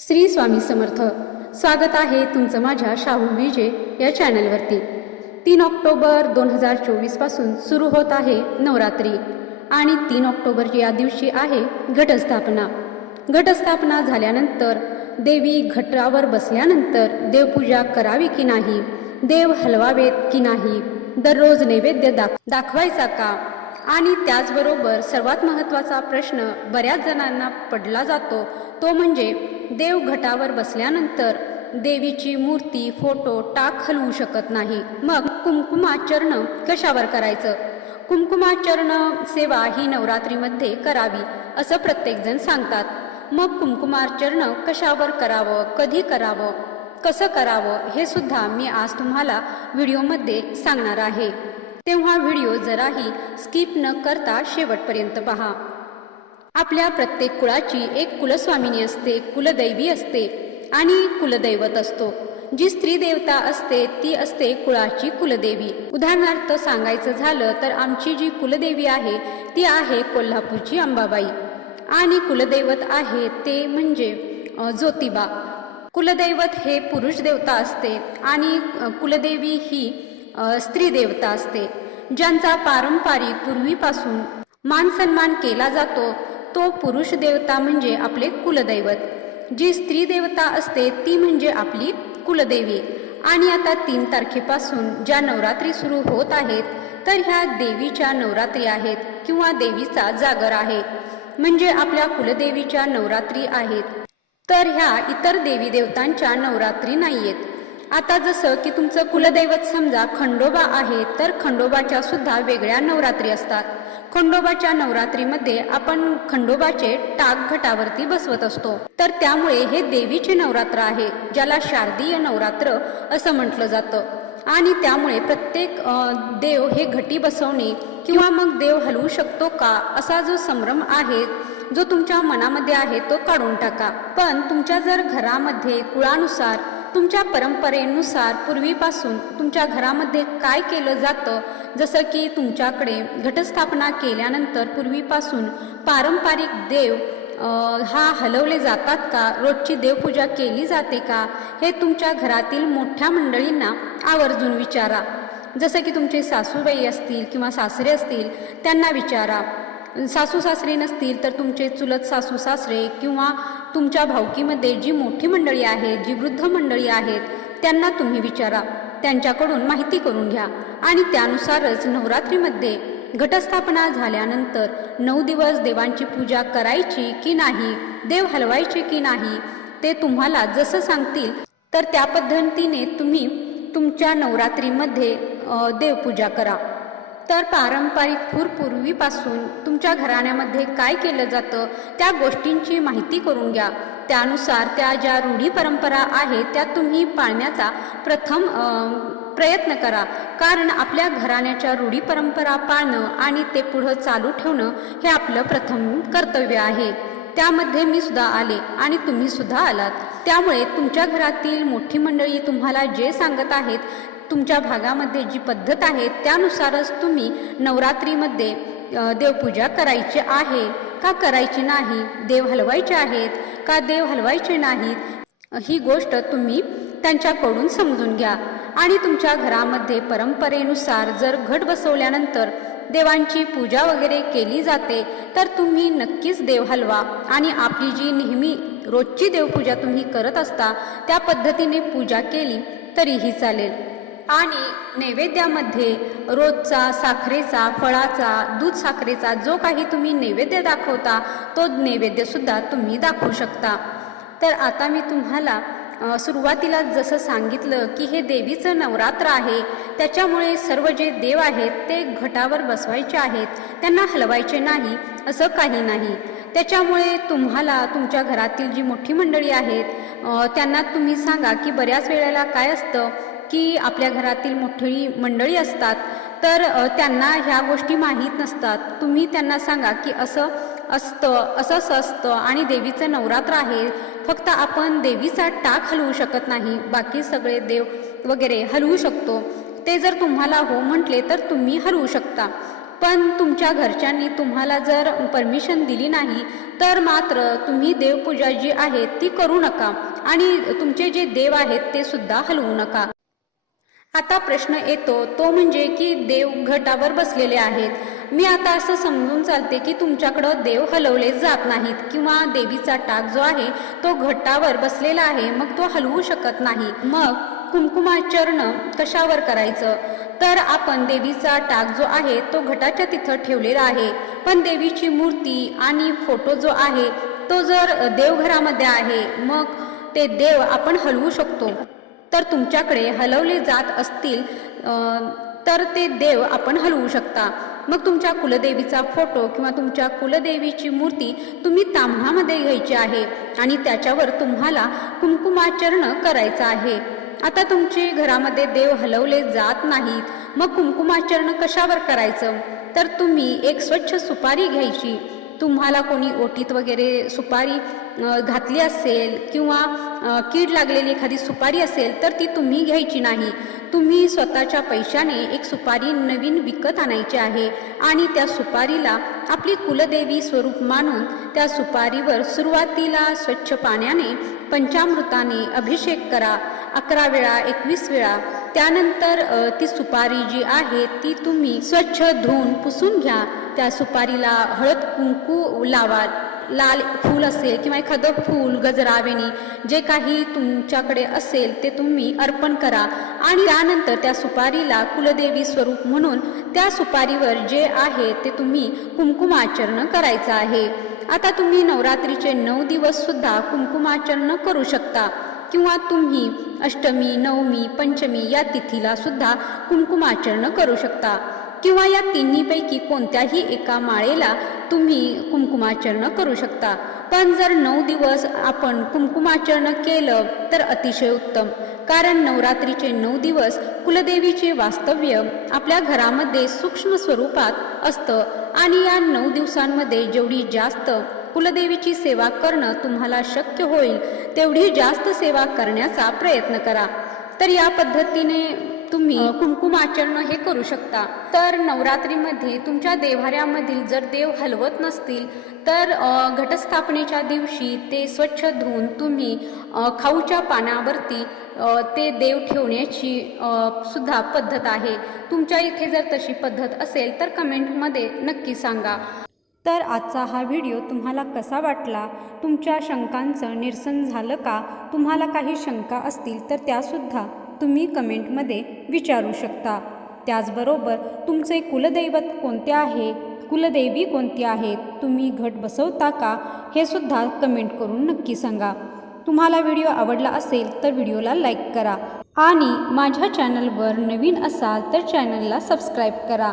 श्री स्वामी समर्थ. स्वागत आहे तुमचं माझ्या शाहू विजय या चॅनलवरती. तीन ऑक्टोबर दोन हजार चोवीसपासून सुरू होत आहे नवरात्री आणि तीन ऑक्टोबर या दिवशी आहे घटस्थापना. घटस्थापना झाल्यानंतर देवी घटावर बसल्यानंतर देवपूजा करावी की नाही देव हलवावेत की नाही दररोज नैवेद्य दाख दाखवायचा का? आणि त्याचबरोबर सर्वात महत्त्वाचा प्रश्न बऱ्याच जणांना पडला जातो तो म्हणजे देवघटावर बसल्यानंतर देवीची मूर्ती फोटो टाक हलवू शकत नाही. मग कुंकुमाचरण कशावर करायचं? कुंकुमाचरण सेवा ही नवरात्रीमध्ये करावी असं प्रत्येकजण सांगतात. मग कुंकुमाचरण कशावर करावं कधी करावं कसं करावं हे सुद्धा मी आज तुम्हाला व्हिडिओमध्ये सांगणार आहे. तेव्हा व्हिडिओ जराही स्किप न करता शेवटपर्यंत पहा. आपल्या प्रत्येक कुळाची एक कुलस्वामिनी असते कुलदैवी असते आणि कुलदैवत असतो. जी स्त्री देवता असते ती असते कुळाची कुलदेवी. उदाहरणार्थ सांगायचं झालं तर आमची जी कुलदेवी आहे ती आहे कोल्हापूरची अंबाबाई. आणि कुलदैवत आहे ते म्हणजे ज्योतिबा. कुलदैवत हे पुरुष देवता असते आणि कुलदेवी ही स्त्री देवता असते. ज्यांचा पारंपरिक पूर्वीपासून मान सन्मान केला जातो तो पुरुष देवता म्हणजे आपले कुलदैवत. जी स्त्री देवता असते ती म्हणजे आपली कुलदेवी. आणि आता तीन तारखेपासून ज्या नवरात्री सुरू होत आहेत तर ह्या देवीच्या नवरात्री आहेत किंवा देवीचा जागर आहे. म्हणजे आपल्या कुलदेवीच्या नवरात्री आहेत. तर ह्या इतर देवी देवतांच्या नवरात्री नाहीयेत. आता जसं की तुमचं कुलदैवत समजा खंडोबा आहे तर खंडोबाच्या सुद्धा वेगळ्या नवरात्री असतात. खंडोबाच्या नवरात्रीमध्ये आपण खंडोबाचे टाक घटावरती बसवत असतो. तर त्यामुळे हे देवीचे नवरात्र आहे ज्याला शारदीय नवरात्र असं म्हटलं जातं. आणि त्यामुळे प्रत्येक देव हे घटी बसवणे किंवा मग देव हलवू शकतो का असा जो संभ्रम आहे जो तुमच्या मनामध्ये आहे तो काढून टाका. पण तुमच्या जर घरामध्ये कुळानुसार तुमच्या परंपरेनुसार पूर्वीपासून तुमच्या घरामध्ये काय केलं जातं? जसं की तुमच्याकडे घटस्थापना केल्यानंतर पूर्वीपासून पारंपरिक देव हा हलवले जातात का? रोजची देवपूजा केली जाते का? हे तुमच्या घरातील मोठ्या मंडळींना आवर्जून विचारा. जसं की तुमचे सासूबाई असतील किंवा सासरे असतील त्यांना विचारा. सासू सासरे नसतील तर तुमचे चुलत सासू सासरे किंवा तुमच्या भावकीमध्ये जी मोठी मंडळी आहे जी वृद्ध मंडळी आहेत त्यांना तुम्ही विचारा. त्यांच्याकडून माहिती करून घ्या. आणि त्यानुसारच नवरात्रीमध्ये घटस्थापना झाल्यानंतर नऊ दिवस देवांची पूजा करायची की नाही देव हलवायचे की नाही ते तुम्हाला जसं सांगतील तर त्या पद्धतीने तुम्ही तुमच्या नवरात्रीमध्ये देवपूजा करा. तर पारंपरिक पूर पूर्वीपासून तुमच्या घराण्यामध्ये काय केलं जातं त्या गोष्टींची माहिती करून घ्या. त्यानुसार त्या ज्या रूढी परंपरा आहेत त्या तुम्ही पाळण्याचा प्रथम प्रयत्न करा. कारण आपल्या घराण्याच्या रूढी परंपरा पाळणं आणि ते पुढं चालू ठेवणं हे आपलं प्रथम कर्तव्य आहे. त्यामध्ये मी सुद्धा आले आणि तुम्ही सुद्धा आलात. त्यामुळे तुमच्या घरातील मोठी मंडळी तुम्हाला जे सांगत आहेत तुमच्या भागामध्ये जी पद्धत आहे त्यानुसारच तुम्ही नवरात्रीमध्ये देवपूजा करायची आहे का करायची नाही? देव हलवायचे आहेत का देव हलवायचे नाहीत? ही गोष्ट तुम्ही त्यांच्याकडून समजून घ्या. आणि तुमच्या घरामध्ये परंपरेनुसार जर घट बसवल्यानंतर देवांची पूजा वगैरे केली जाते तर तुम्ही नक्कीच देव हलवा. आणि आपली जी नेहमी रोजची देवपूजा तुम्ही करत असता त्या पद्धतीने पूजा केली तरीही चालेल. आणि नैवेद्यामध्ये रोजचा साखरेचा फळाचा दूध साखरेचा जो काही तुम्ही नैवेद्य दाखवता तो नैवेद्यसुद्धा तुम्ही दाखवू शकता. तर आता मी तुम्हाला सुरुवातीला जसं सांगितलं की हे देवीचं नवरात्र आहे त्याच्यामुळे सर्व जे देव आहेत ते घटावर बसवायचे आहेत त्यांना हलवायचे नाही असं काही नाही. त्याच्यामुळे तुम्हाला तुमच्या घरातील जी मोठी मंडळी आहेत त्यांना तुम्ही सांगा की बऱ्याच वेळेला काय असतं की आपल्या घरातील मोठी मंडळी असतात तर त्यांना ह्या गोष्टी माहीत नसतात. तुम्ही त्यांना सांगा की असं असतं असंच असतं आणि देवीचं नवरात्र आहे फक्त आपण देवीचा टाक हलवू शकत नाही बाकी सगळे देव वगैरे हलवू शकतो. ते जर तुम्हाला हो म्हटले तर तुम्ही हलवू शकता. पण तुमच्या घरच्यांनी तुम्हाला जर परमिशन दिली नाही तर मात्र तुम्ही देवपूजा जी आहे ती करू नका. आणि तुमचे जे देव आहेत ते सुद्धा हलवू नका. आता प्रश्न येतो तो म्हणजे की देव घटावर बसलेले आहेत. मी आता असं समजून चालते की तुमच्याकडं देव हलवले जात नाहीत किंवा देवीचा टाक जो आहे तो घटावर बसलेला आहे मग तो हलवू शकत नाही. मग कुंकुमाचरण कशावर करायचं? तर आपण देवीचा टाक जो आहे तो घटाच्या तिथं ठेवलेला आहे. पण देवीची मूर्ती आणि फोटो जो आहे तो जर देवघरामध्ये आहे मग ते देव आपण हलवू शकतो. तर तुमच्याकडे हलवले जात असतील तर ते देव आपण हलवू शकता. मग तुमच्या कुलदेवीचा फोटो किंवा तुमच्या कुलदेवीची मूर्ती तुम्ही ताम्हामध्ये घ्यायची आहे आणि त्याच्यावर तुम्हाला कुंकुमाचरण करायचं आहे. आता तुमचे घरामध्ये देव हलवले जात नाहीत. मग कुंकुमाचरण कशावर करायचं? तर तुम्ही एक स्वच्छ सुपारी घ्यायची. तुम्हाला कोणी ओटीत वगैरे सुपारी घातली असेल किंवा कीड लागलेली एखादी सुपारी असेल तर ती तुम्ही घ्यायची नाही. तुम्ही स्वतःच्या पैशाने एक सुपारी नवीन विकत आणायची आहे आणि त्या सुपारीला आपली कुलदेवी स्वरूप मानून त्या सुपारीवर सुरुवातीला स्वच्छ पाण्याने पंचामृताने अभिषेक करा. अकरा वेळा एकवीस वेळा त्यानंतर ती सुपारी जी आहे ती तुम्ही स्वच्छ धुवून पुसून घ्या. त्या सुपारीला हळद कुंकू लावा. लाल फूल असेल किंवा एखादं फूल गजरावेणी जे काही तुमच्याकडे असेल ते तुम्ही अर्पण करा. आणि त्यानंतर त्या सुपारीला कुलदेवी स्वरूप म्हणून त्या सुपारीवर जे आहे ते तुम्ही कुंकुमाचरण करायचं आहे. आता तुम्ही नवरात्रीचे नऊ दिवससुद्धा कुंकुमाचरण करू शकता. किंवा तुम्ही अष्टमी नवमी पंचमी या तिथीला सुद्धा कुंकुमाचरण करू शकता. किंवा या तिन्हीपैकी कोणत्याही एका माळेला तुम्ही कुंकुमाचरण करू शकता. पण जर नऊ दिवस आपण कुंकुमाचरण केलं तर अतिशय उत्तम. कारण नवरात्रीचे नऊ दिवस कुलदेवीचे वास्तव्य आपल्या घरामध्ये सूक्ष्म स्वरूपात असतं. आणि या नऊ दिवसांमध्ये जेवढी जास्त कुलदेवीची सेवा करणं तुम्हाला शक्य होईल तेवढी जास्त सेवा करण्याचा प्रयत्न करा. तर या पद्धतीने तुम्ही कुंकुमाचरण हे करू शकता. तर नवरात्रीमध्ये तुमच्या देव्हाऱ्यामधील जर देव हलवत नसतील तर घटस्थापनेच्या दिवशी ते स्वच्छ धुवून तुम्ही खाऊच्या पानावरती ते देव ठेवण्याची सुद्धा पद्धत आहे. तुमच्या इथे जर तशी पद्धत असेल तर कमेंटमध्ये नक्की सांगा. तर आजचा हा व्हिडिओ तुम्हाला कसा वाटला? तुमच्या शंकांचं निरसन झालं का? तुम्हाला काही शंका असतील तर त्यासुद्धा तुम्ही कमेंटमध्ये विचारू शकता. त्याचबरोबर तुमचे कुलदैवत कोणते आहे? कुलदैवी कोणती आहेत? तुम्ही घट बसवता का? हे सुद्धा कमेंट करून नक्की सांगा. तुम्हाला व्हिडिओ आवडला असेल तर व्हिडिओला लाईक करा. आणि माझ्या चॅनलवर नवीन असाल तर चॅनलला सबस्क्राईब करा.